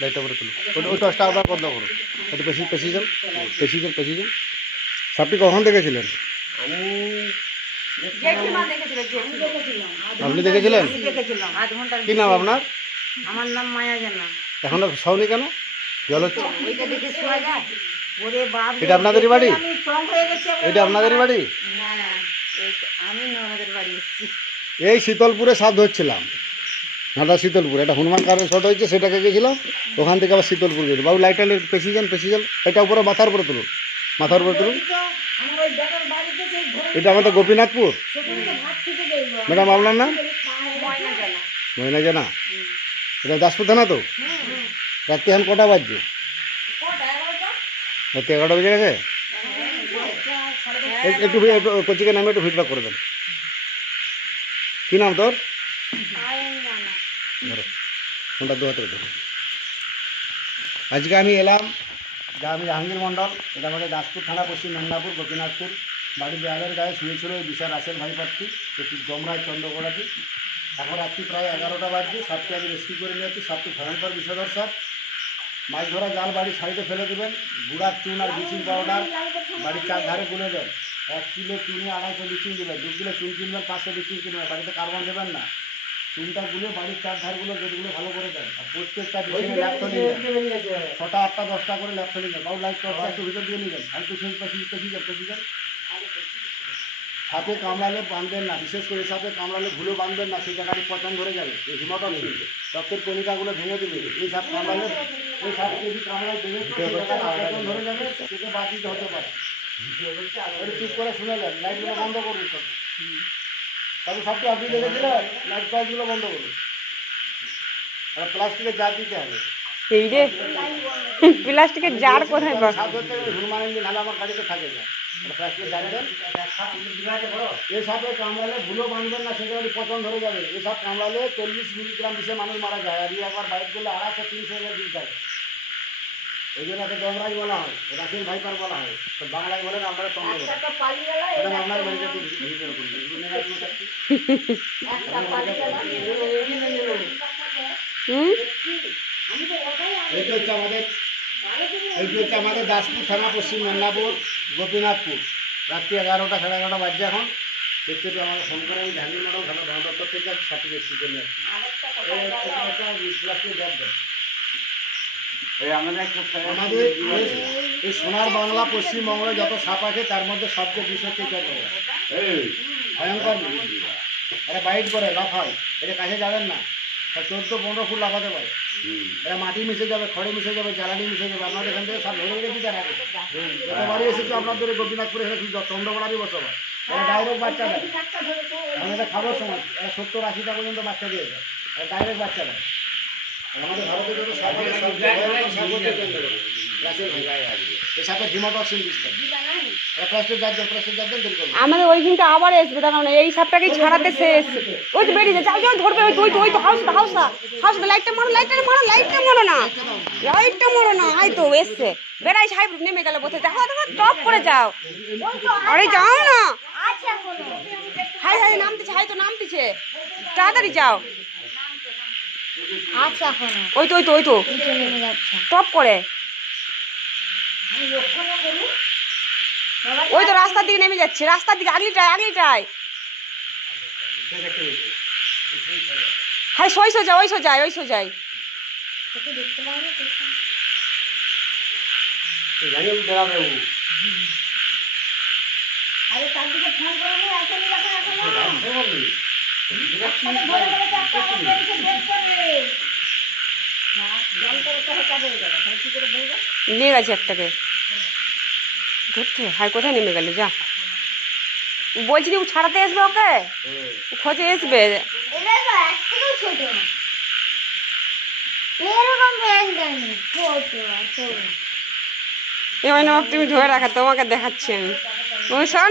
লাইটটা উপরে তুলো। ওই- টসটা আবার বন্ধ করো। একটু পেশি পেশি যান পেশি যান পেশি যান সাপটি কখন দেখেছিলেন? আপনি দেখেছিলেন? কি নাম আপনার? আমার নাম মায়া জানা। এখনও সওনি কেন? জল হচ্ছে? ওইটা দেখে শোয়া যায়? ওরে বাপ রে, এটা আপনাদেরই বাড়ি? হয়ে। এটা আপনাদেরই বাড়ি? আমি বাড়ি এই শীতলপুরে সাপ ধরছিলাম হাঁটা শীতলপুর, এটা হনুমান কারের শট হয়েছে, সেটাকে গেছিলাম ওখান থেকে আবার শীতলপুর গেছি বাবু লাইট টাইট পেশি যান পেশি যান এটা উপরে মাথার উপরে তুলুন, মাথার উপরে তুলুন। এটা আমাদের গোপীনাথপুর। ম্যাডাম, আপনার নাম? ময়না জানা এটা দাসপুর থানা তো? রাত্রি এখন কটা বাজছে? রাত্রি এগারোটা বেজে গেছে? একটু কোচিকে নামে একটু ফিডব্যাক করে দেন। কী নাম তোর? ধরো, ফোনটা দু হাতে ধরো। আজকে আমি এলাম যা আমি জাহাঙ্গীর মণ্ডল, এটা আমাদের দাসপুর থানা, পশ্চিম মেদিনীপুর, গোপীনাথপুর। বাড়ি দেয়ালের গায়ে শুয়েছিল ওই বিশাল রাসেল ভাই পাত্রী একটি জমরাজ চন্দ্রকোড়াটি এখন রাত্রি প্রায় এগারোটা বাজছে সাপটি আমি রেস্কিউ করে নিয়েছি সাপটি ভয়ঙ্কর বিষধর সাপ। মাছ ধরা জাল বাড়ির সাইডে ফেলে দেবেন। গুড়ার চুন আর ব্লিচিং পাউডার বাড়ির চার ধারে গুলে দেন। এক কিলো চুনে আড়াইশো ব্লিচিং দেবেন দু কিলো চুন কিনবেন, পাঁচশো ব্লিচিং কিনবেন। বাড়িতে কার্বন দেবেন না। চুনটা গুলে বাড়ির চার ধারগুলো গেটগুলো ভালো করে দেন আর প্রত্যেকটা বিছানে ল্যাপটপ নিয়ে যান ছটা আটটা দশটা করে ল্যাপটপ নিয়ে যান বাবু লাইট টর্চটা একটু ভিতর দিয়ে নিয়ে যান। আর একটু সেই পেশি পেশি যান পেশি যান সাপে কামড়ালে বাঁধবেন না বিশেষ করে সাপে কামড়ালে ভুলে বাঁধবেন না সেই জায়গাটি পচন ধরে যাবে। এই হিমোটক্সিন রক্তের কণিকাগুলো ভেঙে দেবে। এই সাপ কামড়ালে এই সাপকে যদি কামড়ায় ভেঙে পচন ধরে যাবে সেটা বাদ দিতে হতে পারে। চুপ করে শুনে যান লাইটগুলো বন্ধ করুন সব। তবে সবটি আপনি দেখেছিলেন লাইট টর্চগুলো বন্ধ করুন। আর প্লাস্টিকের জার দিতে হবে। এই রে প্লাস্টিকের জার কোথায় পাবো? সাপ ধরতে হনুমান ইঞ্জিন নাহলে আমার গাড়িতে থাকে না। প্লাস্টিকের জার দেন। এই সাপে কামড়ালে ভুলো বাঁধবেন না সেটা পচন ধরে যাবে। এই সাপ কামড়ালে চল্লিশ মিলিগ্রাম বিষে মানুষ মারা যায়। আর একবার বাইক করলে আড়াইশো তিনশো দিন থাকে এই জন্য বলা হয় ভাইপার বলা হয়। তো বাংলায় বলেন আপনারা বলেন আপনার বাড়িতে ভিডিও এইটা হচ্ছে আমাদের এইটা হচ্ছে আমাদের দাসপুর থানা পশ্চিম মেদিনীপুর গোপীনাথপুর। রাত্রি এগারোটা সাড়ে এগারোটা বাজছে এখন। দেখতে পেয়ে আমাকে ফোন করে আমি জানি ম্যাডাম ভালো দপ্তর থেকে এসছি জন্য আসছি একটা-। আমাদের এই- এই সোনার বাংলা পশ্চিমবঙ্গে যত সাপ আছে তার মধ্যে সবচেয়ে বিষ হচ্ছে চন্দ্রগড় ভয়ঙ্কর। এটা বাইট করে লাফায় এটা কাছে যাবেন না। চোদ্দ পনেরো ফুট লাফাতে পারে। এটা মাটি মিশে যাবে খড়ে মিশে যাবে জ্বালানি মিশে যাবে। আপনাদের এখান থেকে সব ধরে রেখেছি তার আগে। যতবারই এসেছি আপনাদের গোপীনাথপুরে এসেছি চন্দ্রকোড়ারই বসবাস। এটা ডাইরেক্ট বাচ্চা দেয়। আমাদের খাবার সময়। এটা সত্তর আশিটা পর্যন্ত বাচ্চা দিয়ে দেয়। এটা ডাইরেক্ট বাচ্চা দেয়। আমাদের ভারতে যত সাপ আছে সবচেয়ে ভয়ঙ্কর সাপ হচ্ছে চন্দ্রকোড়া। রাসেল ভাই। এই সাপের হিমোটক্সিন বিষ থাকে এটা প্লাস্টিক জার দেন প্লাস্টিক জার দেন দেরি করবেন না। আমাদের ওইখানটা আবার আসবে দেখো না এই সাপটাকে ছাড়াতে শেষ ওই তো বেরিয়ে যাও যাও ধরবে ওই তো ওই তো ওই তো হাউসটা হাউসটা হাউসটা লাইটটা মারো লাইটটা মারো লাইটটা মারো না। লাইটটা মারো না হাই তো এসছে। বেড়াই সাহেব নেমে গেল বসে দেখো দেখো টপ করে যাও। আরে যাও না। হাই হাই নামতেছে হাই তো নামতেছে। তাড়াতাড়ি যাও। আচ্ছা ওই তো ওই তো ওই তো। নেমে যাচ্ছে। টপ করে। আমি লক্ষ্য করি। ওই তো রাস্তার দিকে নেমে যাচ্ছে। রাস্তার দিকে আগলিটায় আগলিটায় হ্যাঁ ওই সোজা ওই সোজাই ওই সোজাই তোকে দেখতে পাবো আরে তার দিকে ফোন করে নিয়ে হ্যাঁ নিয়ে গেছে একটাকে। ধরতে? হাই কোথায় নেমে গেল? যা। বলছি ও ছাড়াতে আসবে ওকে? খোঁজে আসবে এবার তুমি ধরে রাখা তোমাকে দেখাচ্ছি আমি। শোন।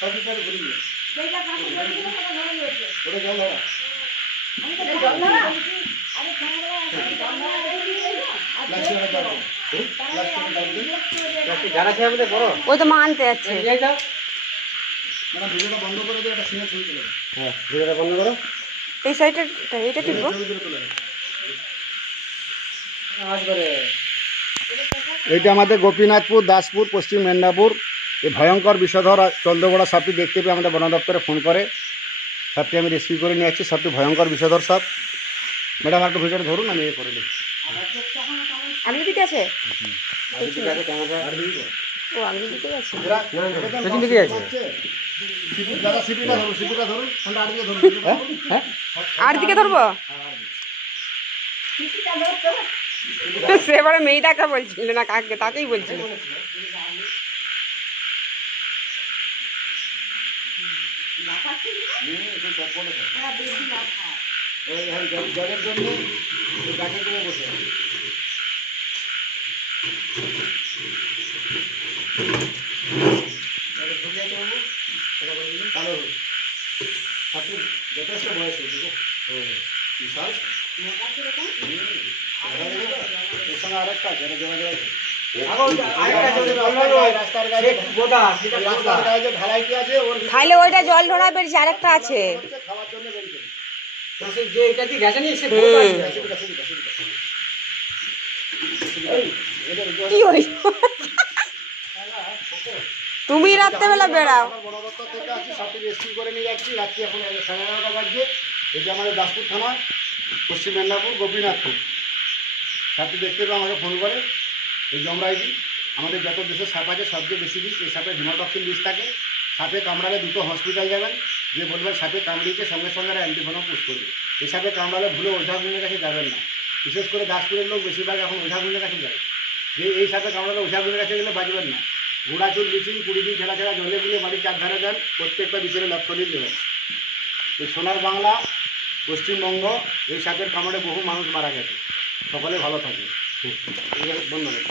ঘুরে নিয়ে। ওটা জল ধরা। ওই তো মা আনতে যাচ্ছে। যাও। মানে ভিডিওটা বন্ধ করে দিয়ে একটা সিনে ছবি তুলে দাও। হ্যাঁ বন্ধ করো। এই সাইডটা এটা টিপবো? এইটা আমাদের গোপীনাথপুর দাসপুর পশ্চিম মেদিনীপুর। এই ভয়ঙ্কর বিষধর চন্দ্রগোড়া সাপটি দেখতে পেয়ে আমাদের বন দপ্তরে ফোন করে। সাপটি আমি রেস্কিউ করে নিয়ে আসছি। সাপটি ভয়ঙ্কর বিষধর সাপ। ম্যাডাম একটু ভিডিওটা ধরুন আমি এ করে দিই। আছে? ও আছে। পেছন দিকে আছে। আর দিকে ধরুন। হ্যাঁ? আর দিকে ধরবো? ধরতো। মেয়েটাকে বলছিল না কাকে তাকেই বলছিল লাফাচ্ছে কি না? ওরা বেশি লাফায়। জলের জন্য গাছের দিকে বসে। কালো হলুদ। সাপটির যথেষ্ট বয়স হয়েছে গো। বিশাল মোটা কীরকম? এর সঙ্গে এটা খাইলে ওইটা জল ধরা বেরিয়েছে আরেকটা আছে হচ্ছে খাওয়ার জন্য বেরিয়ে গেছে। তো সে যে এটা দিয়ে গেছে নি সে বোদা হুম। আছে। সুবিধা, সুবিধা, সুবিধা। এই, এদের জল- কি হইল তুমি রাত্রেবেলা বেড়াও রাত্রি এই আমাদের দাসপুর থানা পশ্চিম মেদিনীপুর গোপীনাথপুর সাপটি দেখতে আমাকে ফোন করে এই জমরাইজি আমাদের যত দেশের সাপ আছে, সবচেয়ে বেশি বিষ এই সাপে হিমোটক্সিন বিষ থাকে। সাপে কামড়ালে দুটো হসপিটাল যাবেন, যে বলবেন সাপে কামড়িয়েছে, সঙ্গে সঙ্গে আর অ্যান্টিভেনম পুষ করবে। এই সাপে কামড়ালে ভুলে ওঝাগুনের কাছে যাবেন না। বিশেষ করে দাসপুরের লোক বেশিরভাগ এখন ওঝাগুনের কাছে যায়। যে এই সাপে কামড়ালে ওঝাগুনের কাছে গেলে বাঁচবেন না। গোড়া চুল বিচিং কুড়ি দিন ছেঁড়া ছেঁড়া জলে গুলে বাড়ির চার ধারে দেন প্রত্যেকটা বিচেরে লক্ষ্য দিয়ে দেবেন। এই সোনার বাংলা, পশ্চিমবঙ্গ, এই সাপের কামড়ে বহু মানুষ মারা গেছে। সকলে ভালো থাকে বন্ধ করে